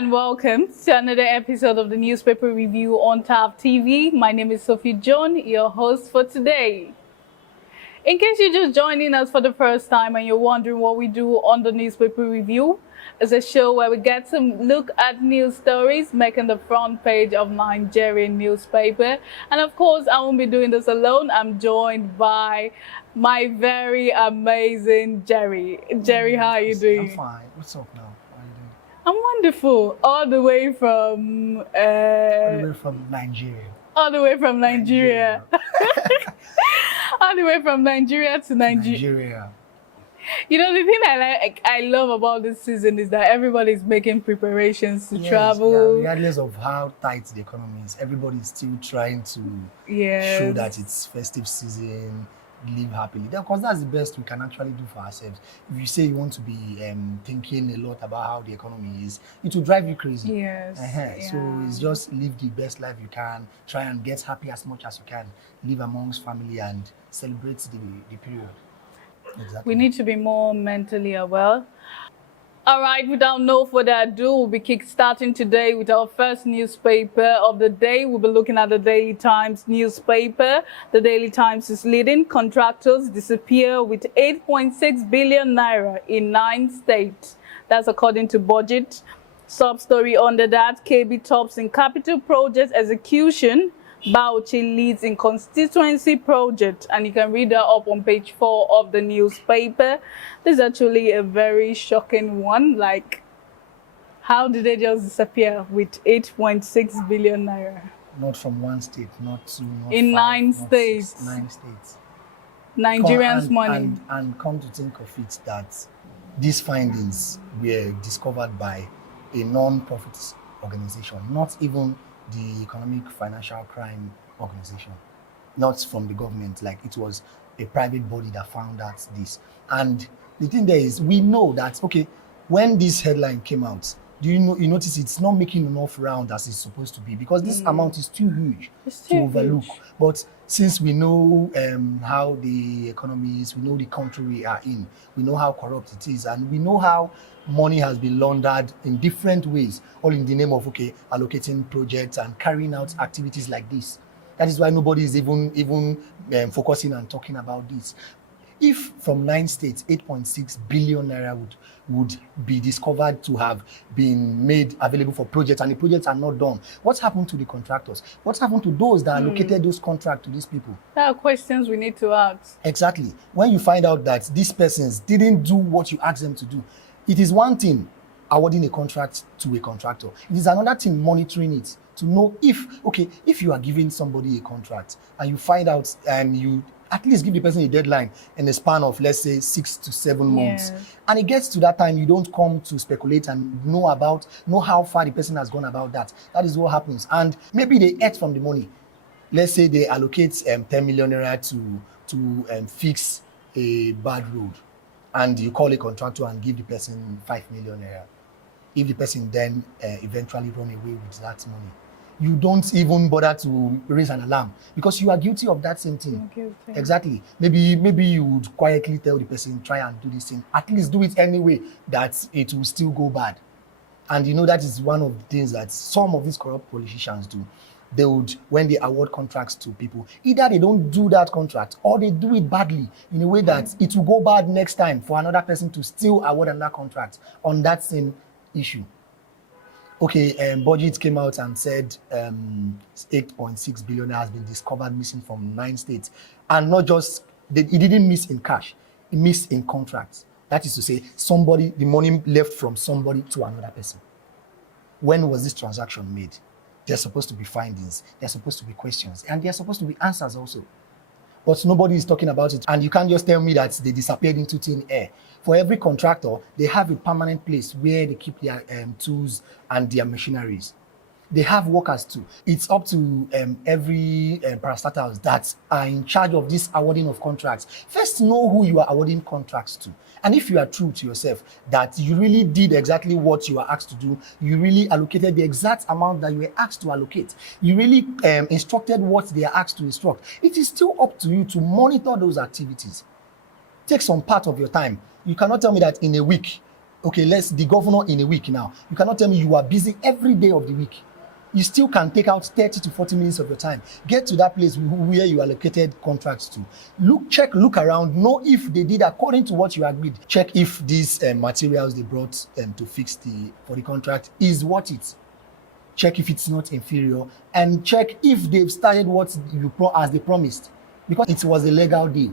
and welcome to another episode of the newspaper review on TAV TV. My name is Sophie John, your host for today. In case you're just joining us for the first time and you're wondering what we do on the newspaper review, it's a show where we get to look at news stories making the front page of Nigerian newspaper. And of course, I won't be doing this alone. I'm joined by my very amazing Jerry. Jerry, how are you doing? I'm fine. What's up now? How are you doing? I'm wonderful. All the way from Nigeria. All the way from Nigeria. All the way from Nigeria to Nigeria. You know, the thing I love about this season is that everybody's making preparations to travel. Yeah, regardless of how tight the economy is, everybody's still trying to show that it's festive season, live happily. Because that's the best we can actually do for ourselves. If you say you want to be thinking a lot about how the economy is, it will drive you crazy. Yes. So it's just live the best life you can, try and get happy as much as you can, live amongst family and celebrate the period. Exactly. We need to be more mentally aware. All right, without no further ado, we'll be kickstarting today with our first newspaper of the day. We'll be looking at the Daily Times newspaper. The Daily Times is leading. Contractors disappear with 8.6 billion naira in 9 states. That's according to Budgit. Sub-story under that, KB tops in capital project execution. Bauchi leads in constituency project, and you can read that up on page 4 of the newspaper. This is actually a very shocking one. Like, how did they just disappear with 8.6 billion naira? Not from one state, not two, not in five, 9 states. 6, 9 states. Nigerians' money. And come to think of it, that these findings were discovered by a non-profit organization, not even the Economic Financial Crime Organization, not from the government. Like, it was a private body that found out this. And the thing there is, we know that, okay, when this headline came out, you notice it's not making enough round as it's supposed to be, because this amount is too huge to overlook. But since we know how the economy is, we know the country we are in, we know how corrupt it is, and we know how money has been laundered in different ways, all in the name of, okay, allocating projects and carrying out activities like this. That is why nobody is even focusing and talking about this. If from 9 states, 8.6 billion naira would be discovered to have been made available for projects, and the projects are not done, what's happened to the contractors? What's happened to those that allocated those contracts to these people? There are questions we need to ask. Exactly. When you find out that these persons didn't do what you asked them to do, it is one thing awarding a contract to a contractor. It is another thing monitoring it to know if you are giving somebody a contract and you find out and you at least give the person a deadline in a span of, let's say, 6 to 7 months. And it gets to that time, you don't come to speculate and know how far the person has gone about that. That is what happens. And maybe they ate from the money. Let's say they allocate 10 million naira to fix a bad road, and you call a contractor and give the person 5 million naira. If the person then eventually run away with that money, you don't even bother to raise an alarm, because you are guilty of that same thing. Exactly. Maybe you would quietly tell the person, try and do this thing. At least do it anyway, that it will still go bad. And you know, that is one of the things that some of these corrupt politicians do. They would, when they award contracts to people, either they don't do that contract or they do it badly in a way that it will go bad next time for another person to still award another contract on that same issue. Okay, Budgit came out and said 8.6 billion has been discovered missing from 9 states. And not just, it didn't miss in cash, it missed in contracts. That is to say, the money left from somebody to another person. When was this transaction made? There's supposed to be findings, there's supposed to be questions, and there's supposed to be answers also. But nobody is talking about it. And you can't just tell me that they disappeared into thin air. For every contractor, they have a permanent place where they keep their tools and their machineries. They have workers too. It's up to every parastatals that are in charge of this awarding of contracts. First, know who you are awarding contracts to. And if you are true to yourself that you really did exactly what you are asked to do, you really allocated the exact amount that you were asked to allocate, you really instructed what they are asked to instruct, it is still up to you to monitor those activities. Take some part of your time. You cannot tell me that in a week okay, the governor in a week now. You cannot tell me you are busy every day of the week. You still can take out 30 to 40 minutes of your time. Get to that place where you allocated contracts to. Look around, know if they did according to what you agreed. Check if these materials they brought to fix for the contract is worth it. Check if it's not inferior, and check if they've started what as they promised, because it was a legal deal.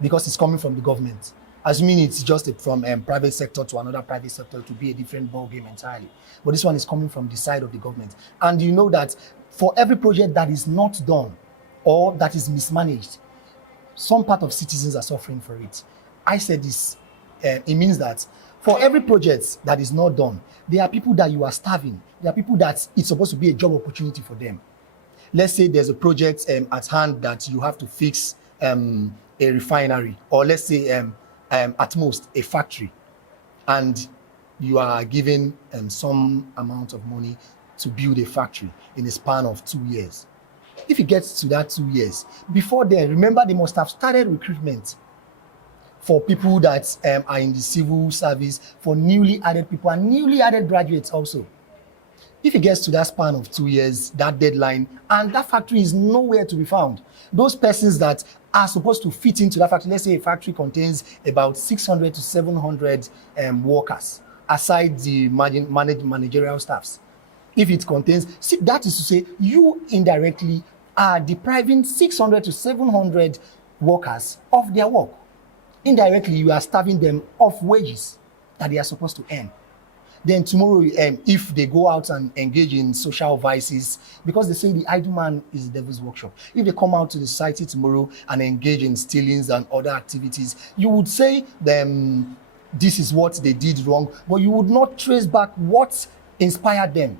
Because it's coming from the government. Assuming it's just from private sector to another private sector, to be a different ball game entirely. But this one is coming from the side of the government. And you know that for every project that is not done or that is mismanaged, some part of citizens are suffering for it. I said this, it means that for every project that is not done, there are people that you are starving. There are people that it's supposed to be a job opportunity for them. Let's say there's a project at hand that you have to fix a refinery, or let's say at most a factory, and you are given some amount of money to build a factory in a span of 2 years. If it gets to that 2 years, before then, remember they must have started recruitment for people that are in the civil service, for newly added people and newly added graduates also. If it gets to that span of 2 years, that deadline, and that factory is nowhere to be found, those persons that are supposed to fit into that factory, let's say a factory contains about 600 to 700 workers, aside the managerial staffs. If it contains, that is to say, you indirectly are depriving 600 to 700 workers of their work. Indirectly, you are starving them of wages that they are supposed to earn. Then tomorrow, if they go out and engage in social vices, because they say the idle man is the devil's workshop. If they come out to the society tomorrow and engage in stealings and other activities, you would say this is what they did wrong, but you would not trace back what inspired them.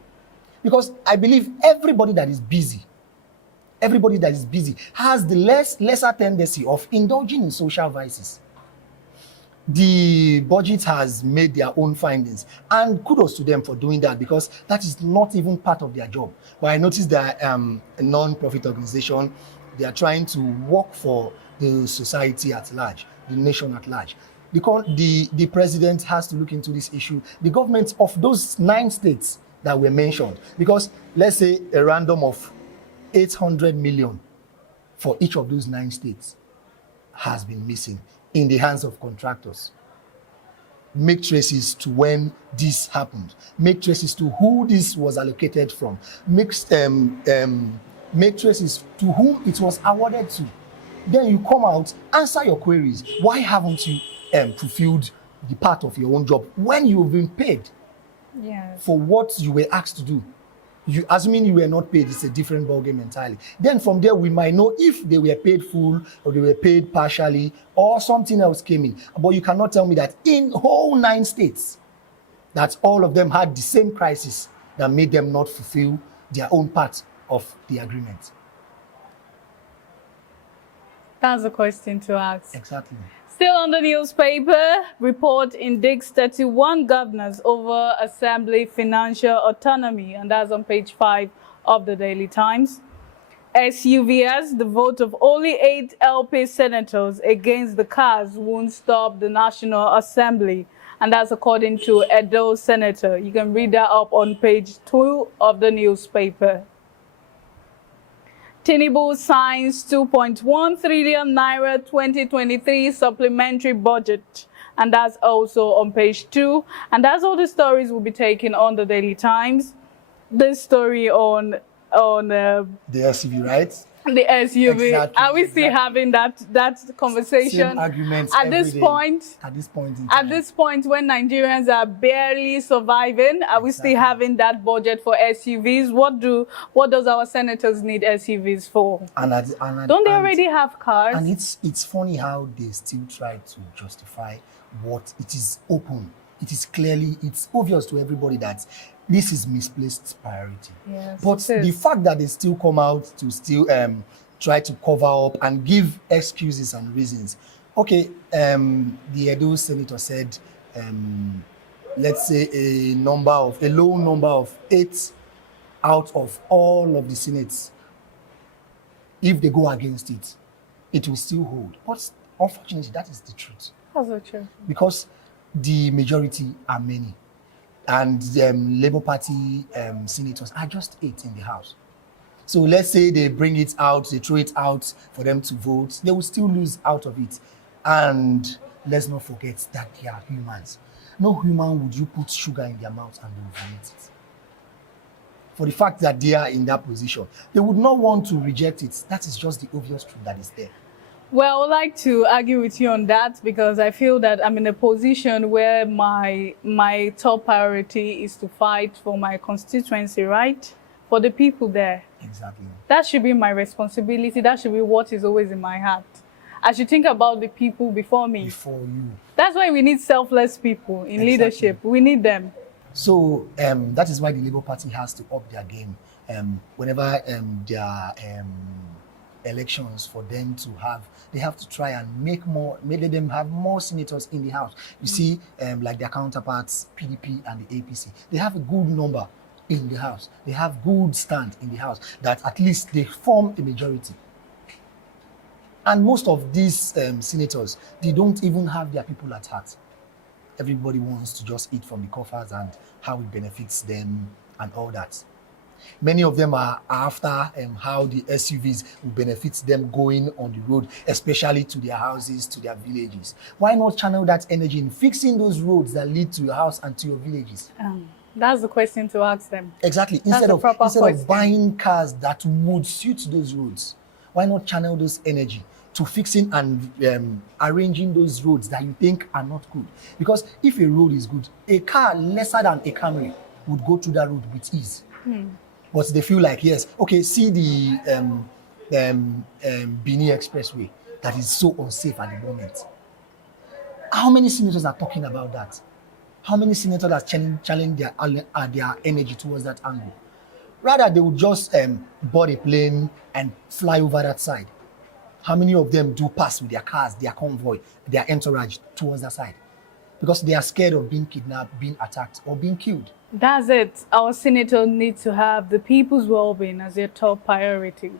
Because I believe everybody that is busy has the lesser tendency of indulging in social vices. The Budgit has made their own findings, and kudos to them for doing that, because that is not even part of their job. But I noticed that a non-profit organization, they are trying to work for the society at large, the nation at large. The president has to look into this issue. The governments of those 9 states that were mentioned, because let's say a random of 800 million for each of those 9 states has been missing in the hands of contractors. Make traces to when this happened. Make traces to who this was allocated from. Make traces to whom it was awarded to. Then you come out, answer your queries. Why haven't you fulfilled the part of your own job when you've been paid for what you were asked to do? Assuming you were not paid, it's a different ballgame entirely. Then from there, we might know if they were paid full or they were paid partially or something else came in. But you cannot tell me that in whole 9 states, that all of them had the same crisis that made them not fulfill their own part of the agreement. That's a question to ask. Exactly. Still on the newspaper, report indicts 31 governors over assembly financial autonomy, and that's on page 5 of the Daily Times. SUVS, the vote of only 8 LP senators against the cars won't stop the National Assembly, and that's according to Edo senator. You can read that up on page 2 of the newspaper. Tinubu signs 2.1 trillion naira 2023 supplementary budget, and that's also on page 2. And that's all the stories we'll be taking on the Daily Times. This story on the SUV, right? The SUV. Exactly, Are we still having that conversation? Same arguments at this point? At this point in time. At this point, when Nigerians are barely surviving, are we still having that budget for SUVs? What does our senators need SUVs for? Don't they already have cars? And it's funny how they still try to justify what it is open. It's obvious to everybody that this is misplaced priority. Yes, but the fact that they still come out to still try to cover up and give excuses and reasons. Okay, the Edo senator said, let's say a low number of 8 out of all of the senates, if they go against it will still hold. But unfortunately, that is the truth. How's the truth? Because the majority are many, and Labour Party senators are just 8 in the House. So let's say they bring it out, they throw it out for them to vote, they will still lose out of it. And let's not forget that they are humans. No human would you put sugar in their mouth and they will vomit it. For the fact that they are in that position, they would not want to reject it. That is just the obvious truth that is there. Well, I would like to argue with you on that because I feel that I'm in a position where my top priority is to fight for my constituency, right? For the people there. Exactly. That should be my responsibility. That should be what is always in my heart. I should think about the people before me. Before you. That's why we need selfless people in leadership. We need them. So that is why the Labour Party has to up their game. Whenever there are elections for them to have, they have to try and make them have more senators in the House. You see, like their counterparts, PDP and the APC, they have a good number in the House. They have good stand in the House that at least they form a majority. And most of these senators, they don't even have their people at heart. Everybody wants to just eat from the coffers and how it benefits them and all that. Many of them are after how the SUVs will benefit them going on the road, especially to their houses, to their villages. Why not channel that energy in fixing those roads that lead to your house and to your villages? That's the question to ask them. Exactly. Instead of buying cars that would suit those roads, why not channel those energy to fixing and arranging those roads that you think are not good? Because if a road is good, a car lesser than a Camry would go through that road with ease. But they feel like, yes, okay, see the Benin Expressway that is so unsafe at the moment. How many senators are talking about that? How many senators are channeling their energy towards that angle? Rather, they would just board a plane and fly over that side. How many of them do pass with their cars, their convoy, their entourage towards that side? Because they are scared of being kidnapped, being attacked, or being killed. That's it. Our senators need to have the people's well-being as their top priority.